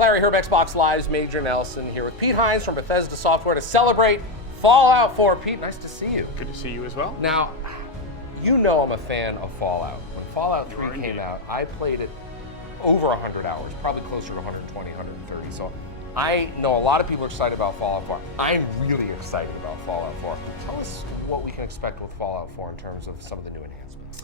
Larry Herb, Xbox Live's Major Nelson here with Pete Hines from Bethesda Software to celebrate Fallout 4. Pete, nice to see you. Good to see you as well. Now, you know I'm a fan of Fallout. When Fallout 3 came out, I played it over 100 hours, probably closer to 120, 130. So I know a lot of people are excited about Fallout 4. I'm really excited about Fallout 4. Tell us what we can expect with Fallout 4 in terms of some of the new enhancements.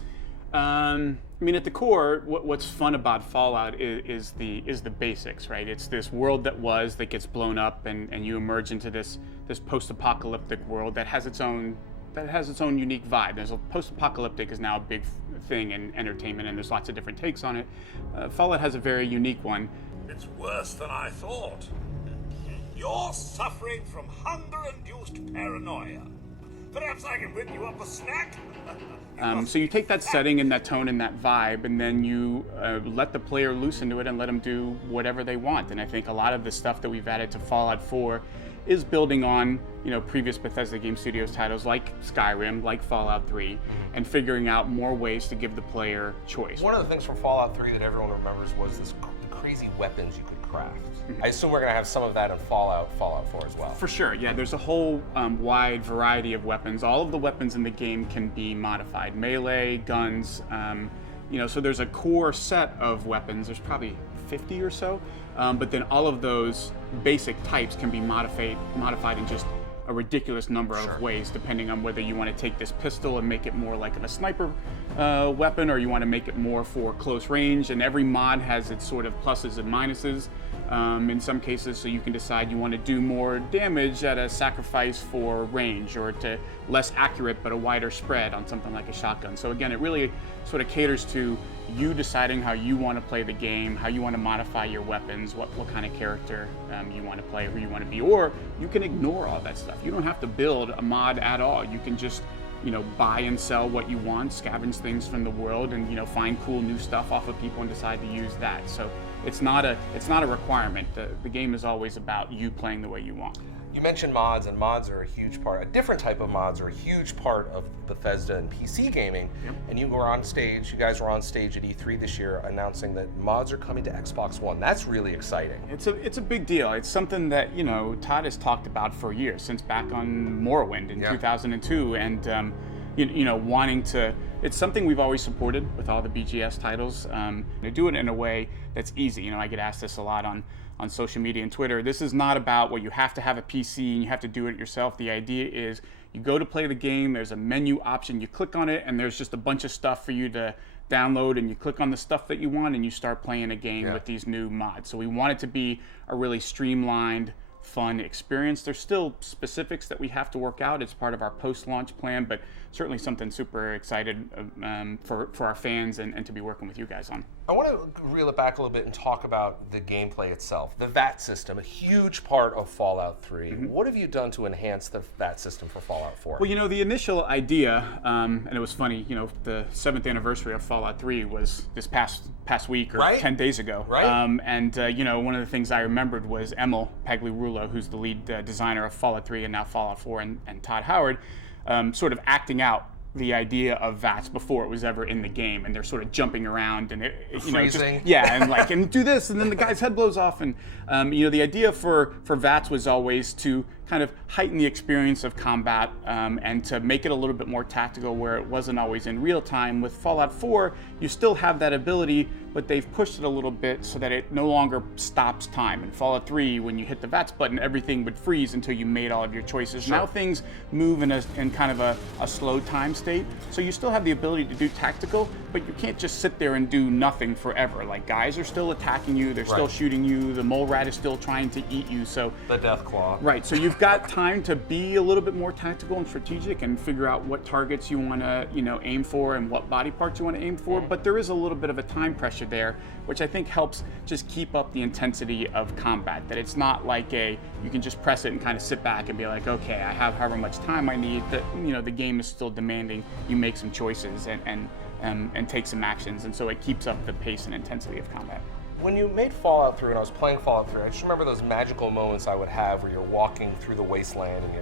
I mean, at the core, what's fun about Fallout is the basics, right? It's this world that gets blown up, and you emerge into this post-apocalyptic world that has its own unique vibe. There's post-apocalyptic is now a big thing in entertainment, and there's lots of different takes on it. Fallout has a very unique one. It's worse than I thought. You're suffering from hunger-induced paranoia. Perhaps I can whip you up a snack? So you take that setting and that tone and that vibe, and then you let the player loose into it and let them do whatever they want. And I think a lot of the stuff that we've added to Fallout 4 is building on, previous Bethesda Game Studios titles like Skyrim, like Fallout 3, and figuring out more ways to give the player choice. One of the things from Fallout 3 that everyone remembers was the crazy weapons you could craft. I assume we're going to have some of that in Fallout 4 as well. For sure, yeah. There's a whole wide variety of weapons. All of the weapons in the game can be modified. Melee, guns, so there's a core set of weapons. There's probably 50 or so, but then all of those basic types can be modified in just a ridiculous number of ways, depending on whether you want to take this pistol and make it more like a sniper weapon, or you want to make it more for close range. And every mod has its sort of pluses and minuses in some cases, so you can decide you want to do more damage at a sacrifice for range, or to less accurate but a wider spread on something like a shotgun. So again, it really sort of caters to you deciding how you want to play the game, how you want to modify your weapons, what kind of character you want to play, who you want to be. Or you can ignore all that stuff. You don't have to build a mod at all. You can just buy and sell what you want, scavenge things from the world, and find cool new stuff off of people and decide to use that. So it's not a requirement. The game is always about you playing the way you want. You mentioned mods, and mods are a huge part. A different type of mods are a huge part of Bethesda and PC gaming. Yep. And you guys were on stage at E3 this year announcing that mods are coming to Xbox One. That's really exciting. It's a big deal. It's something that Todd has talked about for years, since back on Morrowind in 2002, and wanting to. It's something we've always supported with all the BGS titles. To do it in a way that's easy. I get asked this a lot on social media and Twitter. This is not about, well, you have to have a PC and you have to do it yourself. The idea is you go to play the game, there's a menu option, you click on it, and there's just a bunch of stuff for you to download, and you click on the stuff that you want and you start playing a game with these new mods. So we want it to be a really streamlined, fun experience. There's still specifics that we have to work out. It's part of our post-launch plan, but certainly something super excited for our fans and to be working with you guys on. I want to reel it back a little bit and talk about the gameplay itself. The VAT system, a huge part of Fallout 3. Mm-hmm. What have you done to enhance the VAT system for Fallout 4? Well, the initial idea, and it was funny, the 7th anniversary of Fallout 3 was this past week or 10 days ago. Right. One of the things I remembered was Emil Pagliarulo, who's the lead designer of Fallout 3 and now Fallout 4, and Todd Howard, sort of acting out the idea of VATS before it was ever in the game, and they're sort of jumping around and freezing. and do this, and then the guy's head blows off, and the idea for VATS was always to kind of heighten the experience of combat and to make it a little bit more tactical, where it wasn't always in real time. With Fallout 4, you still have that ability, but they've pushed it a little bit so that it no longer stops time. In Fallout 3, when you hit the VATS button, everything would freeze until you made all of your choices. Sure. Now things move in kind of a slow time state, so you still have the ability to do tactical, but you can't just sit there and do nothing forever. Like, guys are still attacking you, they're still shooting you, the mole rat is still trying to eat you, so... The death claw. Right, so you've got time to be a little bit more tactical and strategic and figure out what targets you want to, aim for and what body parts you want to aim for, but there is a little bit of a time pressure there, which I think helps just keep up the intensity of combat, that it's not like you can just press it and kind of sit back and be like, okay, I have however much time I need, that, the game is still demanding you make some choices and take some actions, and so it keeps up the pace and intensity of combat. When you made Fallout 3, and I was playing Fallout 3, I just remember those magical moments I would have where you're walking through the wasteland and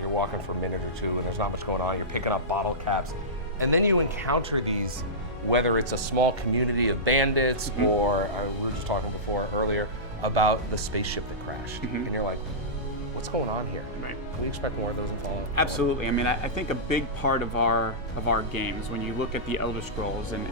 you're walking for a minute or two and there's not much going on, you're picking up bottle caps, and then you encounter these, whether it's a small community of bandits or we were just talking earlier, about the spaceship that crashed, and you're like, what's going on here? Right. Can we expect more of those in Fallout? Absolutely. I mean, I think a big part of our games, when you look at the Elder Scrolls and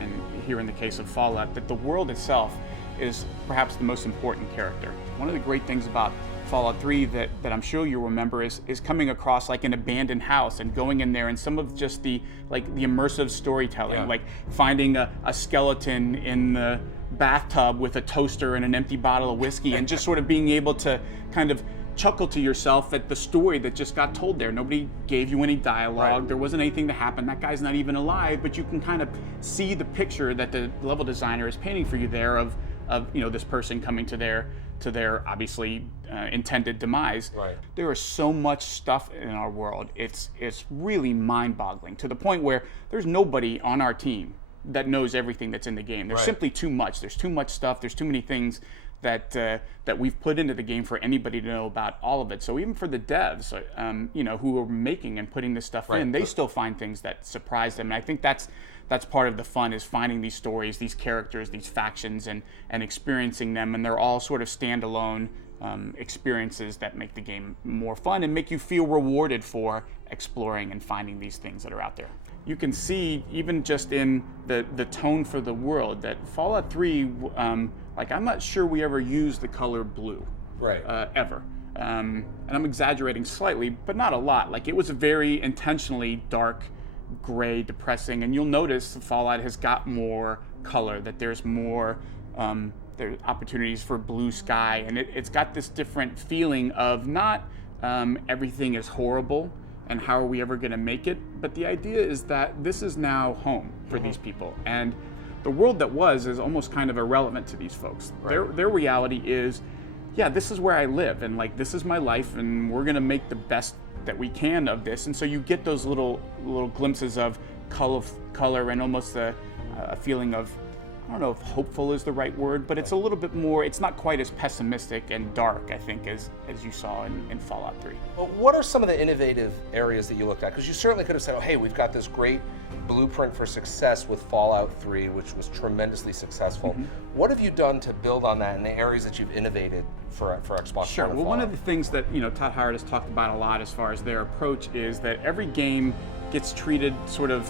here in the case of Fallout, that the world itself is perhaps the most important character. One of the great things about Fallout 3 that I'm sure you'll remember is coming across like an abandoned house and going in there, and some of just the immersive storytelling, like finding a skeleton in the bathtub with a toaster and an empty bottle of whiskey, and just sort of being able to kind of chuckle to yourself at the story that just got told there. Nobody gave you any dialogue. Right. There wasn't anything to happen. That guy's not even alive, but you can kind of see the picture that the level designer is painting for you there of this person coming to their obviously intended demise. Right. There is so much stuff in our world. It's really mind-boggling, to the point where there's nobody on our team that knows everything that's in the game. There's simply too much. There's too much stuff. There's too many things that we've put into the game for anybody to know about all of it. So even for the devs, who are making and putting this stuff in, they still find things that surprise them. And I think that's part of the fun, is finding these stories, these characters, these factions, and experiencing them. And they're all sort of standalone experiences that make the game more fun and make you feel rewarded for exploring and finding these things that are out there. You can see, even just in the tone for the world, that Fallout 3, I'm not sure we ever used the color blue, ever. And I'm exaggerating slightly, but not a lot. Like, it was a very intentionally dark, gray, depressing, and you'll notice Fallout has got more color, that there's more there's opportunities for blue sky, and it's got this different feeling of not everything is horrible and how are we ever going to make it, but the idea is that this is now home for these people, and the world that was is almost kind of irrelevant to these folks. Their reality is, yeah, this is where I live, and like, this is my life, and we're going to make the best that we can of this. And so you get those little glimpses of color and almost a feeling of, I don't know if hopeful is the right word, but it's a little bit more, it's not quite as pessimistic and dark, I think, as you saw in Fallout 3. Well, what are some of the innovative areas that you looked at? Because you certainly could have said, oh, hey, we've got this great blueprint for success with Fallout 3, which was tremendously successful. What have you done to build on that in the areas that you've innovated for Xbox Sure. One? Well, one of the things that Todd Howard has talked about a lot as far as their approach is that every game gets treated sort of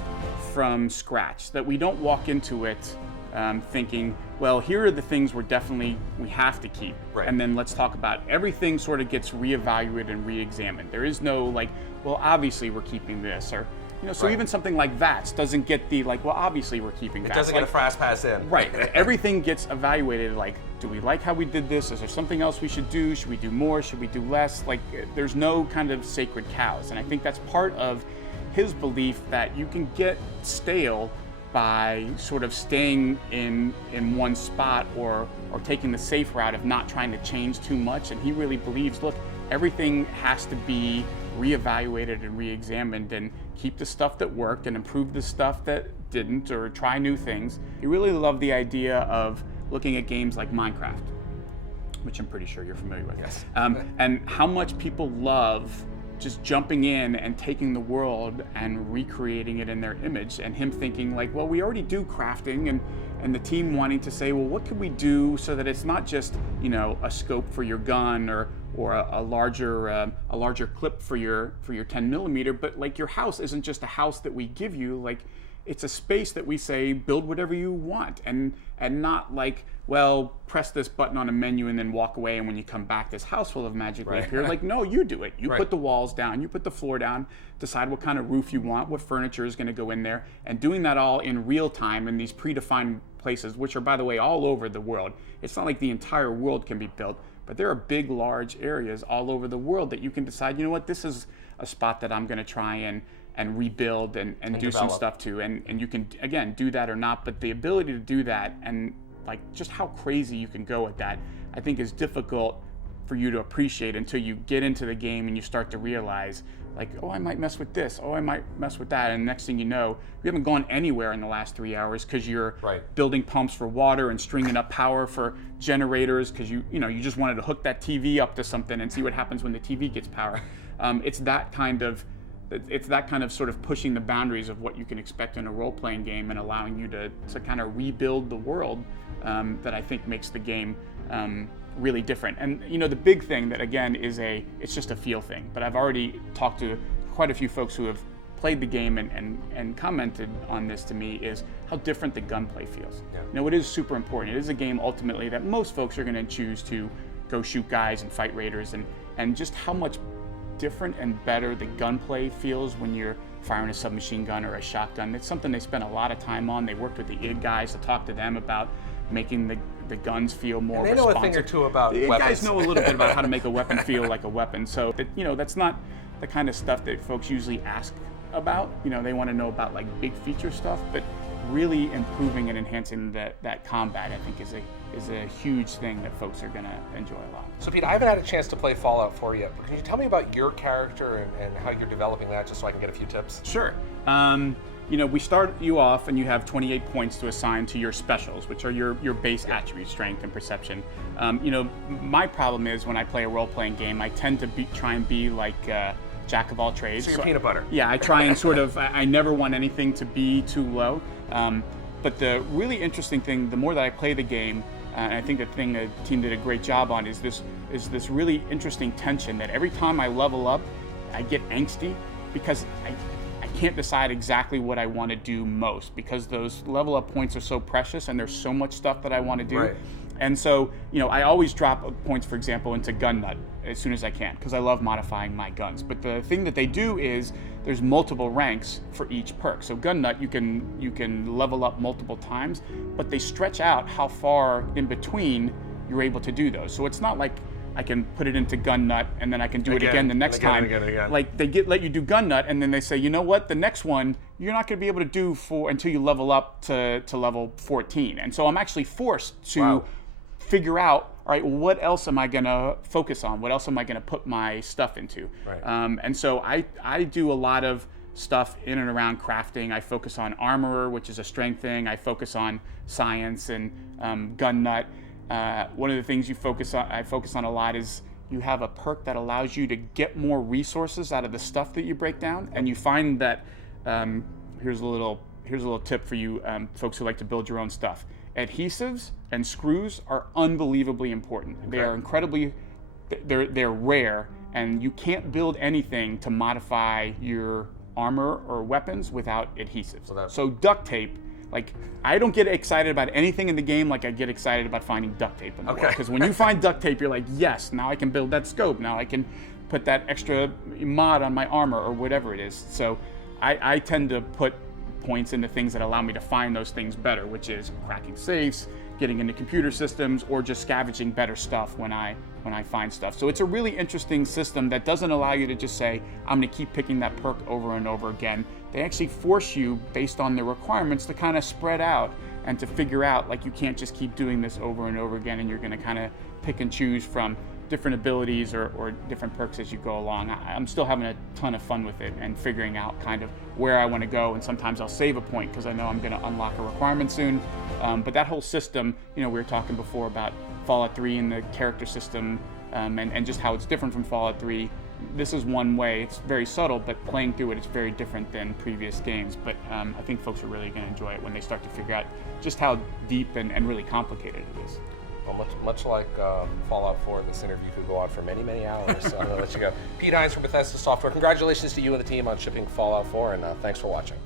from scratch, that we don't walk into it thinking, well, here are the things we have to keep, and then let's talk about it. Everything sort of gets reevaluated and re-examined. There is no like, well, obviously we're keeping this, or so even something like VATS doesn't get the well, obviously we're keeping VATS. It doesn't get a fast pass in. Right. Everything gets evaluated, like, do we like how we did this? Is there something else we should do? Should we do more? Should we do less? Like, there's no kind of sacred cows, and I think that's part of his belief that you can get stale by sort of staying in one spot or taking the safe route of not trying to change too much. And he really believes, look, everything has to be reevaluated and re-examined, and keep the stuff that worked and improve the stuff that didn't, or try new things. He really loved the idea of looking at games like Minecraft, which I'm pretty sure you're familiar with. Yes. And how much people love just jumping in and taking the world and recreating it in their image, and him thinking like, well, we already do crafting, and the team wanting to say, well, what could we do so that it's not just a scope for your gun or a larger clip for your 10mm, but like, your house isn't just a house that we give you, like, it's a space that we say build whatever you want, and not like, well, press this button on a menu and then walk away, and when you come back this house will have magically appeared. Like, no, you do it. You put the walls down, you put the floor down, decide what kind of roof you want, what furniture is going to go in there, and doing that all in real time in these predefined places, which are, by the way, all over the world. It's not like the entire world can be built, but there are big, large areas all over the world that you can decide, what, this is a spot that I'm going to try and rebuild and do some stuff to, and you can, again, do that or not, but the ability to do that, and like, just how crazy you can go at that, I think is difficult for you to appreciate until you get into the game and you start to realize, like, oh, I might mess with this, oh, I might mess with that, and next thing you know, you haven't gone anywhere in the last 3 hours because you're building pumps for water and stringing up power for generators because you just wanted to hook that TV up to something and see what happens when the TV gets power. It's that kind of sort of pushing the boundaries of what you can expect in a role-playing game and allowing you to kind of rebuild the world that I think makes the game really different. And you know, the big thing that again is it's just a feel thing. But I've already talked to quite a few folks who have played the game and commented on this to me is how different the gunplay feels. Yeah. You know, it is super important. It is a game ultimately that most folks are going to choose to go shoot guys and fight raiders, and just how much different and better the gunplay feels when you're firing a submachine gun or a shotgun. It's something they spent a lot of time on. They worked with the id guys to talk to them about making the guns feel more And they know responsive. a thing or two about The weapons. guys know a little bit about how to make a weapon feel like a weapon. So that, you know, that's not the kind of stuff that folks usually ask about. You know, they want to know about like big feature stuff, but really improving and enhancing that combat, I think, is a huge thing that folks are going to enjoy a lot. So Pete, I haven't had a chance to play Fallout 4 yet, but can you tell me about your character and how you're developing that, just so I can get a few tips? Sure. You know, we start you off and you have 28 points to assign to your specials, which are your base attributes, strength and perception. You know, my problem is when I play a role-playing game, I tend to try and be like jack of all trades. So you're peanut butter. Yeah, I try and sort of, I never want anything to be too low. But the really interesting thing, the more that I play the game, and I think the thing the team did a great job on is this really interesting tension that every time I level up, I get angsty because I can't decide exactly what I want to do most, because those level up points are so precious and there's so much stuff that I want to do. Right. And so, you know, I always drop points, for example, into gun nut as soon as I can, because I love modifying my guns. But the thing that they do is there's multiple ranks for each perk. So gun nut, you can level up multiple times, but they stretch out how far in between you're able to do those. So it's not like I can put it into gun nut and then I can do it again the next time. Again. Like they let you do gun nut and then they say, you know what, the next one you're not going to be able to do until you level up to level 14. And so I'm actually forced to figure out, all right, well, what else am I going to focus on? What else am I going to put my stuff into? Right. And so I do a lot of stuff in and around crafting. I focus on armorer, which is a strength thing. I focus on science and gun nut. One of the things I focus on a lot is you have a perk that allows you to get more resources out of the stuff that you break down, and you find that here's a little tip for you folks who like to build your own stuff. Adhesives and screws are unbelievably important. Okay. They are incredibly, they're rare, and you can't build anything to modify your armor or weapons without adhesives. So duct tape. Like, I don't get excited about anything in the game like I get excited about finding duct tape in the world. Because when you find duct tape, you're like, yes, now I can build that scope. Now I can put that extra mod on my armor or whatever it is. So I tend to put points into things that allow me to find those things better, which is cracking safes, getting into computer systems, or just scavenging better stuff when I find stuff. So it's a really interesting system that doesn't allow you to just say, I'm going to keep picking that perk over and over again. They actually force you, based on the requirements, to kind of spread out and to figure out, like, you can't just keep doing this over and over again, and you're going to kind of pick and choose from different abilities or different perks as you go along. I'm still having a ton of fun with it and figuring out kind of where I want to go, and sometimes I'll save a point because I know I'm going to unlock a requirement soon. But that whole system, you know, we were talking before about Fallout 3 and the character system and just how it's different from Fallout 3. This is one way. It's very subtle, but playing through it, it's very different than previous games. But I think folks are really going to enjoy it when they start to figure out just how deep and really complicated it is. Well, much like Fallout 4, this interview could go on for many, many hours, so I'm going to let you go. Pete Hines from Bethesda Software, congratulations to you and the team on shipping Fallout 4, and thanks for watching.